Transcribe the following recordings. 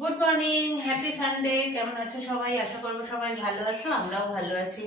Good morning happy Sunday কেমন আছো সবাই? আশা করব সবাই ভালো আছো, আমরাও ভালো আছি।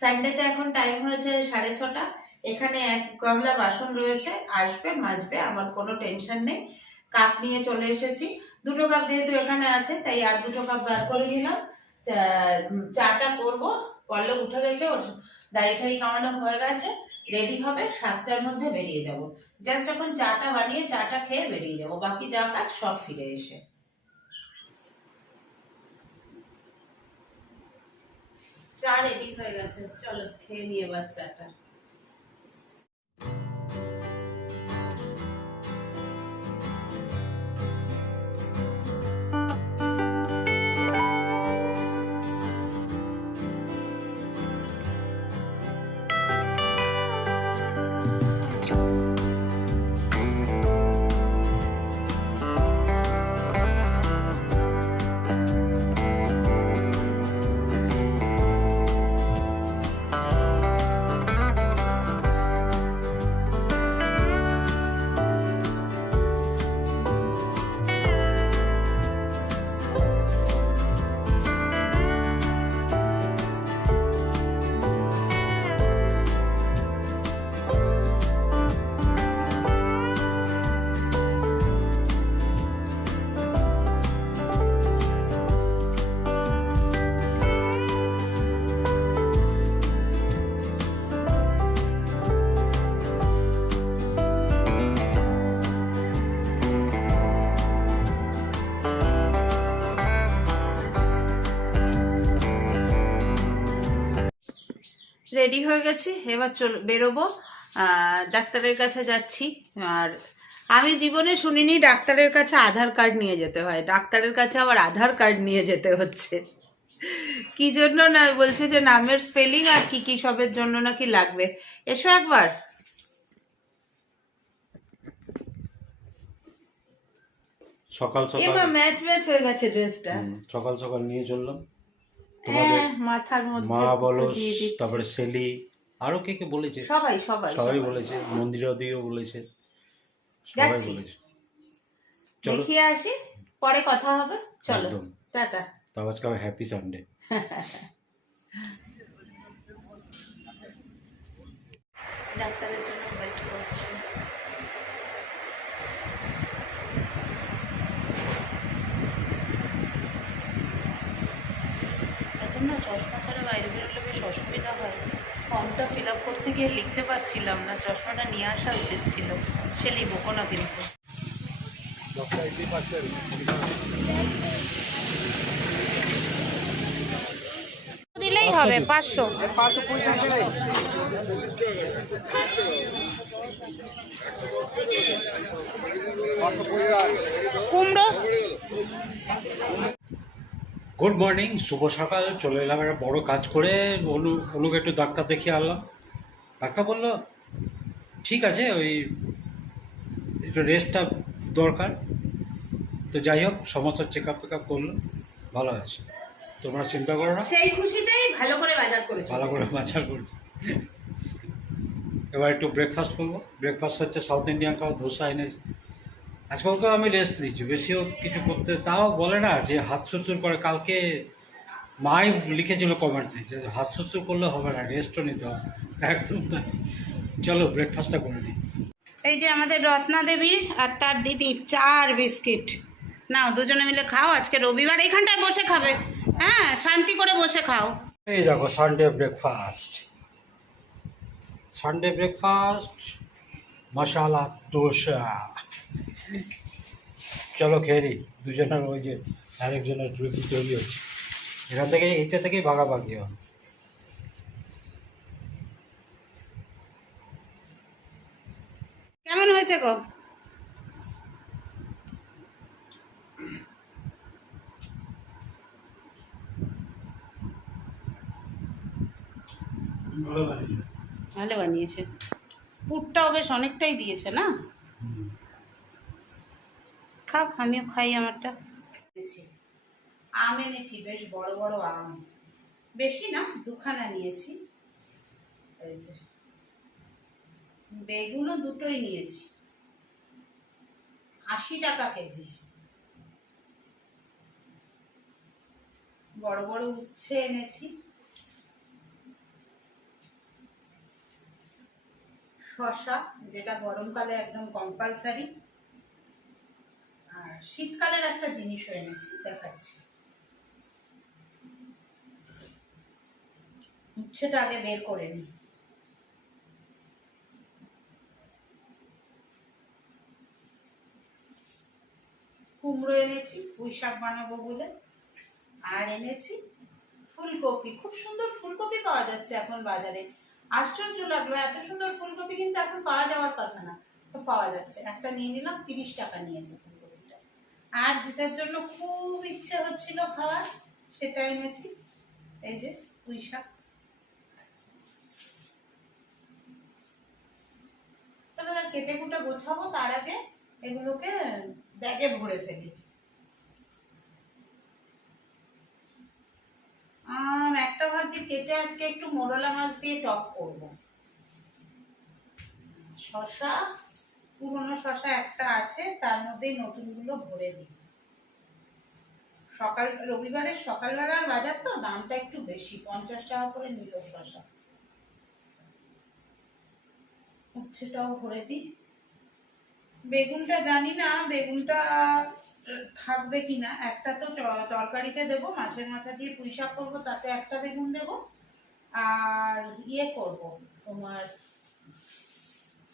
সানডেতে এখন টাইম হয়েছে সাড়ে ছটা। এখানে এক গামলা বাসন রয়েছে, আসবে, মাজবে, আমার কোনো টেনশন নেই। কাপ নিয়ে চলে এসেছি। দুটো কাপ যেহেতু এখানে আছে, তাই আর দুটো কাপ বার করে নিলাম। চাটা করব। পল্লব উঠে গেছে, ওর দাড়ি ঠাড়ি কামানো হয়ে গেছে। রেডি হবে, সাতটার মধ্যে বেরিয়ে যাব। জাস্ট এখন চাটা বানিয়ে, চাটা খেয়ে বেরিয়ে যাব। বাকি যা কাজ সব ফিরে এসে। চা রেডি হয়ে গেছে চলো খেয়ে নিয়ে এবার চাটা। রেডি হয়ে গেছি এবার চল বেরোবো। ডাক্তারের কাছে যাচ্ছি। আর আমি জীবনে শুনিনি ডাক্তারের কাছে আধার কার্ড নিয়ে যেতে হয়। ডাক্তারের কাছে আবার আধার কার্ড নিয়ে যেতে হচ্ছে। কি জন্য না বলছে যে নামের স্পেলিং আর কি কি সবের জন্য নাকি লাগবে। এসো একবার। সকাল সকাল ম্যাচ ম্যাচ হয়ে গেছে ড্রেসটা সকাল সকাল নিয়ে চললাম। তোমাদের মাথার মধ্যে মা বলো তারপরে সেলি আরও কে কে বলেছে? সবাই সবাই সবাই বলেছে মন্দিরা দিও বলেছে সবাই বলেছে। দেখি আসি পরে কথা হবে। চলো। টাটা। তো আজকে হ্যাপি সানডে ডাক্তারের জন্য ওয়েট করছি এখন না চশমা ছাড়া বাইরে বেরোলে বেশ অসুবিধা হয় ফর্মটা ফিল আপ করতে গিয়ে লিখতে পারছিলাম না চশমাটা নিয়ে আসা উচিত ছিল সে লিখব না কিন্তু দিলেই হবে পাঁচশো। কুমড়ো? গুড মর্নিং শুভ সকাল। চলে এলাম একটা বড় কাজ করে। অনু অনুকে একটু ডাক্তার দেখিয়ে আনলাম। ডাক্তার বলল ঠিক আছে ওই একটু রেস্টটা দরকার। তো যাই হোক সমস্ত চেক আপ ফেক আপ করল ভালো আছে তোমরা চিন্তা করো না। সেই খুশিতেই ভালো করে বাজার করেছ। ভালো করে বাজার করছি। এবার একটু ব্রেকফাস্ট করব। ব্রেকফাস্ট হচ্ছে সাউথ ইন্ডিয়ান খাওয়া ধোসা এনেছি। আজকে ওকে আমি রেস্ট দিচ্ছি। বেশিও কিছু করতে তাও বলে না যে হাত সুসুর করে। কালকে মাই লিখেছিল কমেন্টসে যে সুসুর করলে হবে না রেস্টও নিতে হবে। একদম তাই। চলো ব্রেকফাস্টটা করে দিই। এই যে আমাদের রত্না দেবীর আর তার দিদির চার বিস্কিট। নাও দুজনে মিলে খাও আজকে রবিবার এইখানটায় বসে খাবে। হ্যাঁ শান্তি করে বসে খাও। এই দেখো Sunday breakfast Sunday breakfast masala dosa চলো খেয়ে দুজনের ওই যে আরেকজনের তৈরি হচ্ছে। এখান থেকে এটা থেকেই ভাগাভাগি হয়। কেমন হয়েছে গো? ভালো বানিয়েছে। পুরটাও বেশ অনেকটাই দিয়েছে না? খাও আমিও খাই আমারটা। আম এনেছি, বেশ বড় বড় আম। বেশি না, দুখানা নিয়েছি। এই বেগুনও দুটোই নিয়েছি। আশি টাকা কেজি। বড় বড় উচ্ছে এনেছি। শসা, যেটা গরমকালে একদম কম্পালসারি আর শীতকালের একটা জিনিসও এনেছি, দেখাচ্ছি। উচ্ছেটা আগে বের করে নিই কুমড়ো এনেছি পুঁই শাক বানাবো বলে। আর এনেছি ফুলকপি। খুব সুন্দর ফুলকপি পাওয়া যাচ্ছে এখন বাজারে। আশ্চর্য লাগল, এত সুন্দর ফুলকপি কিন্তু এখন পাওয়া যাওয়ার কথা না। তো পাওয়া যাচ্ছে। একটা নিয়ে নিলাম, তিরিশ টাকা নিয়েছে ফুলকপিটা। আর যেটার জন্য খুব ইচ্ছে হচ্ছিল খাওয়ার, সেটা এনেছি। এই যে পুঁই শাক চলো এবার কেটে কুটে গোছাবো, তার আগে এগুলোকে ব্যাগে ভরে ফেলি। একটা ভাবছি কেটে আজকে একটু মোরলা মাছ দিয়ে টক করব। শশা পুরনো শশা একটা আছে, তার মধ্যেই নতুনগুলো ভরে দিই। সকাল, রবিবারের সকালবেলার বাজার তো দামটা একটু বেশি, পঞ্চাশ টাকা করে নিল শশা উচ্ছেটাও ভরে দিই। বেগুনটা জানি না, বেগুনটা থাকবে কিনা। একটা তো তরকারিতে দেবো, মাছের মাথা দিয়ে পুঁই শাক করব, তাতে একটা বেগুন দেবো। আর ইয়ে করব, তোমার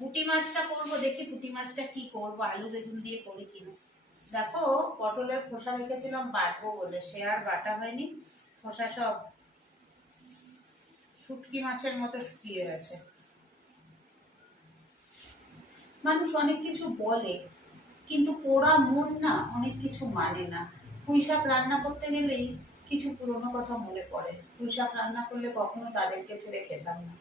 পুঁটি মাছটা করব, দেখি পুঁটি মাছটা কি করব, আলু বেগুন দিয়ে করি কিনা। দেখো, পটলের খোসা রেখেছিলাম, বাটবো বলে। সে আর বাটা হয়নি। খোসা সব শুটকি মাছের মতো শুকিয়ে গেছে। মানুষ অনেক কিছু বলে, কিন্তু পোড়া মন না, অনেক কিছু মানে না। পুঁই শাক রান্না করতে গেলেই কিছু পুরনো কথা মনে পড়ে। পুঁই শাক রান্না করলে কখনো তাদেরকে ছেড়ে খেতাম না।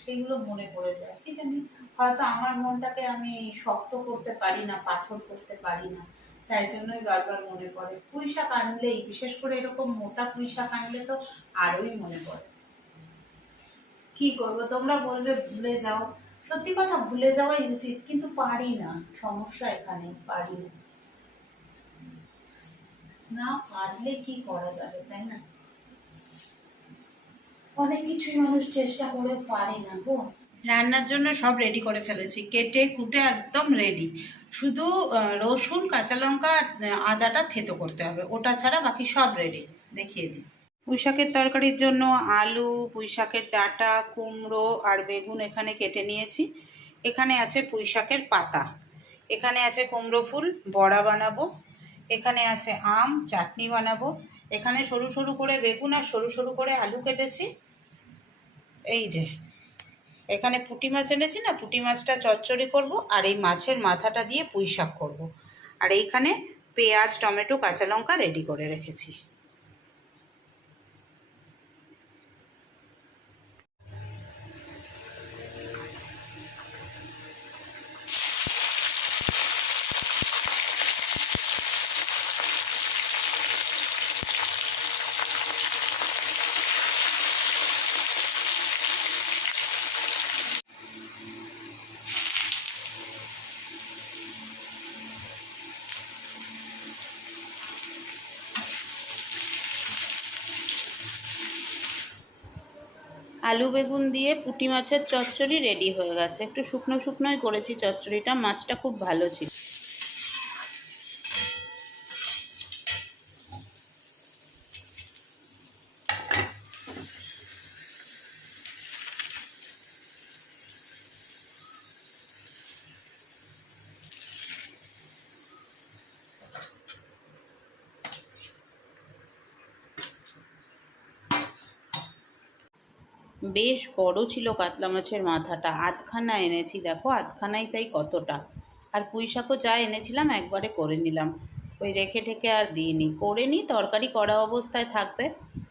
সেগুলো মনে পড়ে যায়, কি জানি? হয়তো আমার মনটাকে আমি শক্ত করতে পারি না, পাথর করতে পারি না, তাই জন্যই বারবার মনে পড়ে। পুঁই শাক আনলেই, বিশেষ করে এরকম মোটা পুঁইশাক আনলে তো আরোই মনে পড়ে। কি করব? তোমরা বলবে ভুলে যাও। সত্যি কথা ভুলে যাওয়াই উচিত কিন্তু পারি না। সমস্যা এখানে পারি না। না পারলে কি করা যাবে তাই না? অনেক কিছুই মানুষ চেষ্টা করে পারে না গো। রান্নার জন্য সব রেডি করে ফেলেছি কেটে কুটে একদম রেডি শুধু রসুন কাঁচা লঙ্কা আর, আদাটা থেতো করতে হবে ওটা ছাড়া বাকি সব রেডি দেখিয়ে দিই। পুঁই শাকের তরকারির জন্য আলু পুঁই শাকের ডাঁটা, কুমড়ো আর বেগুন এখানে কেটে নিয়েছি। এখানে আছে পুঁই শাকের পাতা। এখানে আছে কুমড়ো ফুল, বড়া বানাবো। এখানে আছে আম, চাটনি বানাবো। এখানে সরু সরু করে বেগুন আর সরু সরু করে আলু কেটেছি। এই যে, এখানে পুঁটি মাছ এনেছি না, পুঁটি মাছটা চচ্চড়ি করব আর এই মাছের মাথাটা দিয়ে পুঁই শাক করব। আর এইখানে পেঁয়াজ, টমেটো, কাঁচা লঙ্কা রেডি করে রেখেছি। আলু বেগুন দিয়ে পুঁটি মাছের চচ্চড়ি রেডি হয়ে গেছে। একটু শুকনো শুকনোই করেছি চচ্চড়িটা, মাছটা খুব ভালো ছিল। বেশ বড় ছিল কাতলা মাছের মাথাটা, আধখানা এনেছি। দেখো আধখানাই তাই কতটা। আর পুঁই শাকও যা এনেছিলাম একবারে করে নিলাম। ওই রেখে ঠেকে আর দিইনি। করে নিই, তরকারি করা অবস্থায় থাকবে।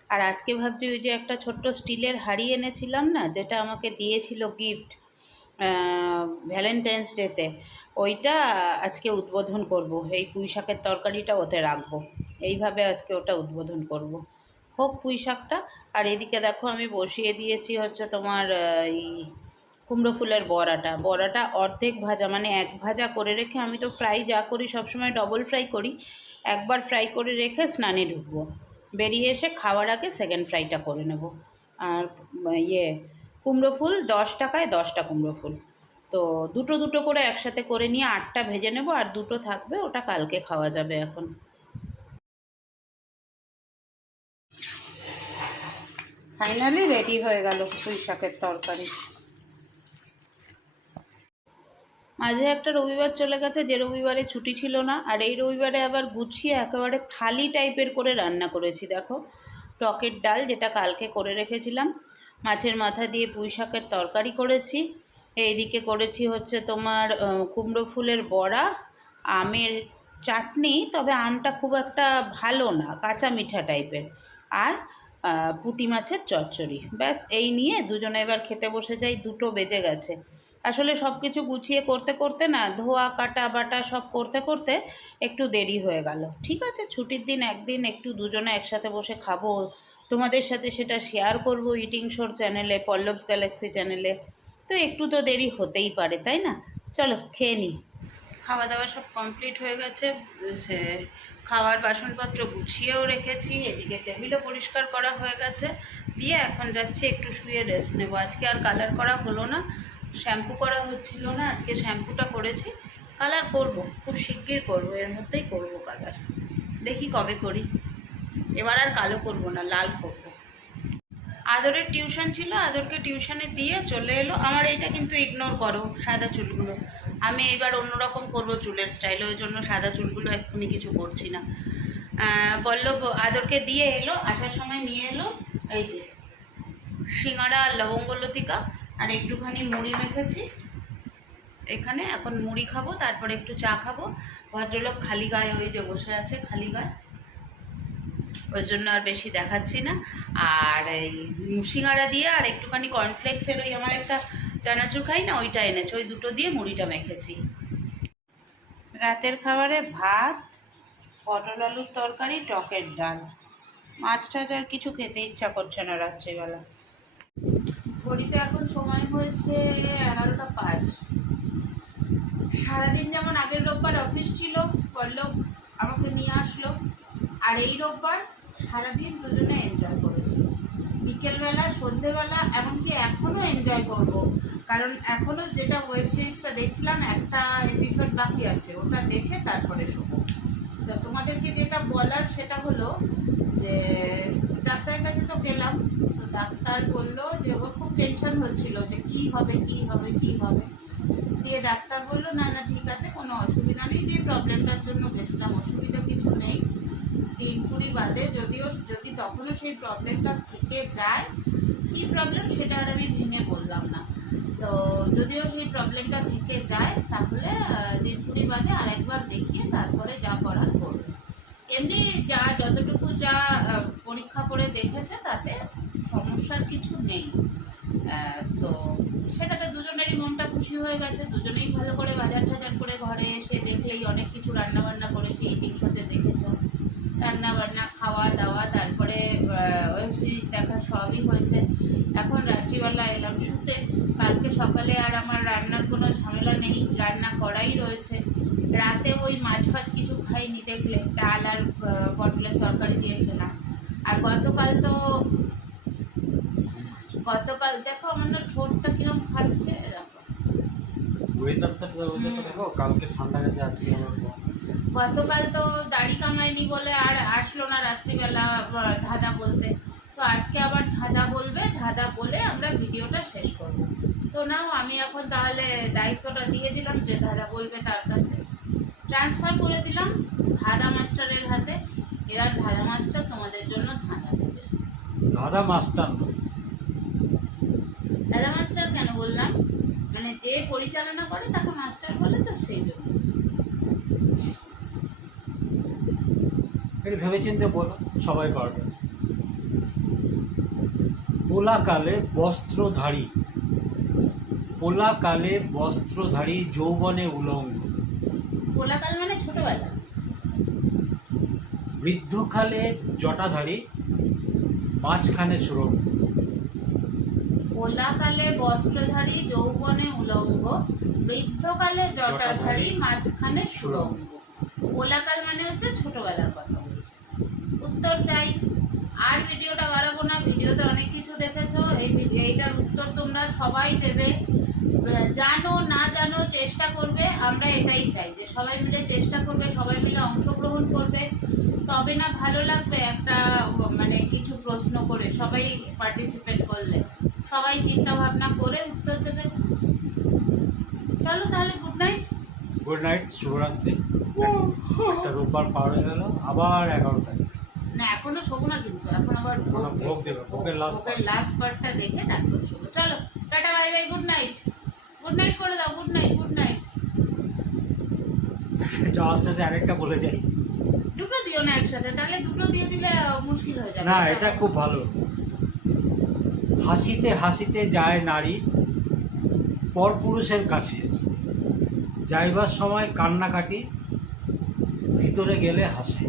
আর আজকে ভাবছি ওই যে একটা ছোট্ট স্টিলের হাঁড়ি এনেছিলাম না, যেটা আমাকে দিয়েছিল গিফট ভ্যালেন্টাইন্স ডেতে। ওইটা আজকে উদ্বোধন করব। এই পুঁই শাকের তরকারিটা ওতে রাখব। এইভাবে আজকে ওটা উদ্বোধন করব। হোক পুঁই শাকটা। আর এদিকে দেখো আমি বসিয়ে দিয়েছি হচ্ছে তোমার এই কুমড়ো ফুলের বড়াটা। বড়াটা অর্ধেক ভাজা মানে এক ভাজা করে রেখে আমি তো ফ্রাই যা করি সবসময় ডবল ফ্রাই করি। একবার ফ্রাই করে রেখে স্নানে ঢুকবো। বেরিয়ে এসে খাওয়ার আগে সেকেন্ড ফ্রাইটা করে নেব। আর ইয়ে কুমড়ো ফুল দশ টাকায় দশটা কুমড়ো ফুল। তো দুটো দুটো করে একসাথে করে নিয়ে আটটা ভেজে নেব, আর দুটো থাকবে, ওটা কালকে খাওয়া যাবে এখন। ফাইনালি রেডি হয়ে গেল পুঁই শাকের তরকারি। মাঝে একটা রবিবার চলে গেছে, যে রবিবারে ছুটি ছিল না, আর এই রবিবারে আবার গুছিয়ে একেবারে থালি টাইপের করে রান্না করেছি, দেখো। টকের ডাল যেটা কালকে করে রেখেছিলাম, মাছের মাথা দিয়ে পুঁই শাকের তরকারি করেছি। এইদিকে করেছি হচ্ছে তোমার কুমড়ো ফুলের বড়া, আমের চাটনি, তবে আমটা খুব একটা ভালো না, কাঁচা মিঠা টাইপের। আর পুঁটি মাছের চচ্চড়ি। ব্যাস, এই নিয়ে দুজনে এবার খেতে বসে যাই, দুটো বেজে গেছে। আসলে সব কিছু গুছিয়ে করতে করতে না, ধোয়া, কাটা, বাটা সব করতে করতে একটু দেরি হয়ে গেল। ঠিক আছে, ছুটির দিন একদিন একটু দুজনে একসাথে বসে খাব। তোমাদের সাথে সেটা শেয়ার করব ইটিং শোর চ্যানেলে পল্লবস গ্যালাক্সি চ্যানেলে তো একটু তো দেরি হতেই পারে, তাই না? চলো, খেয়ে নিই খাওয়া দাওয়া সব কমপ্লিট হয়ে গেছে। সে খাওয়ার বাসনপত্র গুছিয়েও রেখেছি, এদিকে টেবিলও পরিষ্কার করা হয়ে গেছে। দিয়ে এখন যাচ্ছি, একটু শুয়ে রেস্ট নেব। আজকে আর কালার করা হলো না শ্যাম্পু করা হচ্ছিল না, আজকে শ্যাম্পুটা করেছি। কালার করব, খুব শিগগির করব, এর মধ্যেই করব কালার দেখি কবে করি। এবার আর কালো করব না, লাল করব। আদরের টিউশন ছিল, আদরকে টিউশনে দিয়ে চলে এলো। আমার এইটা কিন্তু ইগনোর করো, সাদা চুলগুলো। আমি এবার অন্যরকম করব চুলের স্টাইল ওই জন্য সাদা চুলগুলো এক্ষুনি কিছু করছি না। পল্লব আদরকে দিয়ে এলো, আসার সময় নিয়ে এলো, এই যে সিঙ্গাড়া আর লবঙ্গ, লতিকা, আর একটুখানি মুড়ি মেখেছি। এখানে এখন মুড়ি খাব, তারপরে একটু চা খাব। ভদ্রলোক খালি গায়ে ওই যে বসে আছে, খালি গায়ে। ওই জন্য আর বেশি দেখাচ্ছি না। আর এই সিঙ্গারা দিয়ে আর একটুখানি কর্নফ্লেক্সের ওই আমার একটা চানাচুর খাই না, ওইটা এনেছে। ওই দুটো দিয়ে মুড়িটা মেখেছি। রাতের খাবারে ভাত, পটল আলুর তরকারি, টকের ডাল। মাছ টাছ আর কিছু খেতে ইচ্ছা করছে না রাত্রিবেলা। ঘড়িতে এখন সময় হয়েছে এগারোটা পাঁচ। সারাদিন যেমন আগের রোববার অফিস ছিল পল্লব আমাকে নিয়ে আসলো। আর এই রোববার সারাদিন দুজনে এনজয় করেছি। বিকেলবেলা, সন্ধেবেলা, এমনকি এখনও এনজয় করব। কারণ এখনও যেটা ওয়েব সিরিজটা দেখছিলাম, একটা এপিসোড বাকি আছে। ওটা দেখে তারপরে শোবো। তো তোমাদেরকে যেটা বলার সেটা হলো যে, ডাক্তারের কাছে তো গেলাম, তো ডাক্তার বলল যে, ওর খুব টেনশন হচ্ছিল যে, কি হবে কি হবে কি হবে? দিয়ে ডাক্তার বলল, না না, ঠিক আছে, কোনো অসুবিধা নেই, যে প্রবলেমটার জন্য গেছিলাম, অসুবিধা কিছু নেই। দিন কুড়ি বাদে যদিও, যদি তখনও সেই প্রবলেমটা থেকে যায়, কি প্রবলেম সেটা আর আমি ভেঙে বললাম না। তো যদিও সেই প্রবলেমটা থেকে যায়, তাহলে দিন কুড়ি বাদে আরেকবার দেখিয়ে তারপরে যা করার করবে। এমনি যা, যতটুকু যা পরীক্ষা করে দেখেছে, তাতে সমস্যার কিছু নেই। তো সেটাতে দুজনেরই মনটা খুশি হয়ে গেছে, দুজনেই ভালো করে বাজার টাজার করে ঘরে এসে দেখলেই অনেক কিছু রান্না বান্না করেছি ইটিং সাথে দেখেছ। রান্না বান্না খাওয়া দাওয়া, তারপরে ওয়েব সিরিজ দেখা সবই হয়েছে। এখন রাত্রিবেলা এলাম শুতে। কালকে সকালে আর আমার রান্নার কোনো ঝামেলা নেই, রান্না করাই রয়েছে। রাতে ওই মাছ ফাছ কিছু খাইনি দেখলে, ডাল আর পটলের তরকারি দিয়ে খেলাম। আর গতকাল তো, গতকাল দেখো আমার না ঠোঁটটা কিরম ফাটছে। ওয়েদারটা ওয়েদারটা দেখো কালকে ঠান্ডা গেছে আজকে গতকাল তো দাড়ি কামায়নি বলে আর আসলো না রাত্রিবেলা ধাঁধা বলতে। তো আজকে আবার ধাঁধা বলবে ধাঁধা বলে আমরা ভিডিওটা শেষ করব। তো নাও আমি এখন তাহলে দায়িত্বটা দিয়ে দিলাম যে ধাঁধা বলবে তার কাছে। ট্রান্সফার করে দিলাম ধাঁধা মাস্টারের হাতে এবার ধাঁধা মাস্টার তোমাদের জন্য ধাঁধা দেবে। দাদা মাস্টার ধাঁধা মাস্টার কেন বললাম? মানে যে পরিচালনা করে তাকে মাস্টার বলে তো সেই জন্য। একটু ভেবেচিন্তে বলো সবাই পারবে। পোলাকালে বস্ত্রধারী। পোলাকালে বস্ত্রধারী যৌবনে উলঙ্গ। কোলাকাল মানে ছোটবেলা। বৃদ্ধকালে জটাধারী মাঝখানে সুরঙ্গ। কোলাকালে বস্ত্রধারী যৌবনে উলঙ্গ বৃদ্ধকালে জটাধারী মাঝখানে সুরঙ্গ কোলাকাল মানে হচ্ছে ছোটবেলার কথা বলছে। উত্তর চাই। আর ভিডিওটা বাড়াবো না ভিডিওতে অনেক কিছু দেখেছ। এই ভিডিও এইটার উত্তর তোমরা সবাই দেবে। জানো না জানো চেষ্টা করবে আমরা এটাই চাই যে সবাই মিলে চেষ্টা করবে সবাই মিলে অংশগ্রহণ করবে। তবে না ভালো লাগবে একটা মানে কিছু প্রশ্ন করে সবাই পার্টিসিপেট করলে। সবাই চিন্তা ভাবনা করে উত্তর দেবে। চলো তাহলে গুড নাইট গুড নাইট শুভরাত্রি। একটা রোববার পার হয়ে গেল আবার এগারো তারিখ। না এখনও শোবো না কিন্তু এখন আবার ভোগ দেবে, ভোগের last ভোগের লাস্ট পার্টটা দেখে তারপর শোবো। চলো tata bye bye good night good night করে দাও গুড নাইট গুড নাইট যাওয়ার শেষে আরেকটা বলে যাই। দুটো দিও না একসাথে তাহলে দুটো দিয়ে দিলে মুশকিল হয়ে যাবে। না এটা খুব ভালো। হাসিতে হাসিতে যায় নারী পরপুরুষের কাছে। যাইবার সময় কান্নাকাটি ভিতরে গেলে হাসে।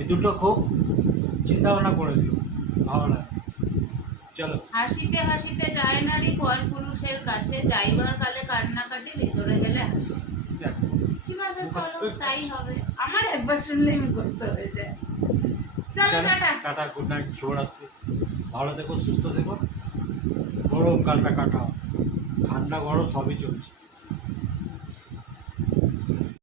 এই দুটো খুব চিন্তা ভাবনা করে দিও ভাবনা চলো। হাসিতে হাসিতে যায় নারী পর পুরুষের কাছে যাইবার কালে কান্নাকাটি ভেতরে গেলে হাসি। ঠিক আছে চলো তাই হবে। আমার একবার শুনলেই মুখস্থ হয়ে যায়। টাটা। গুড নাইট শুভরাত্রি। ভালো থেকো সুস্থ থেকো। গরম কালটা কাটাও। ঠান্ডা গরম সবই চলছে।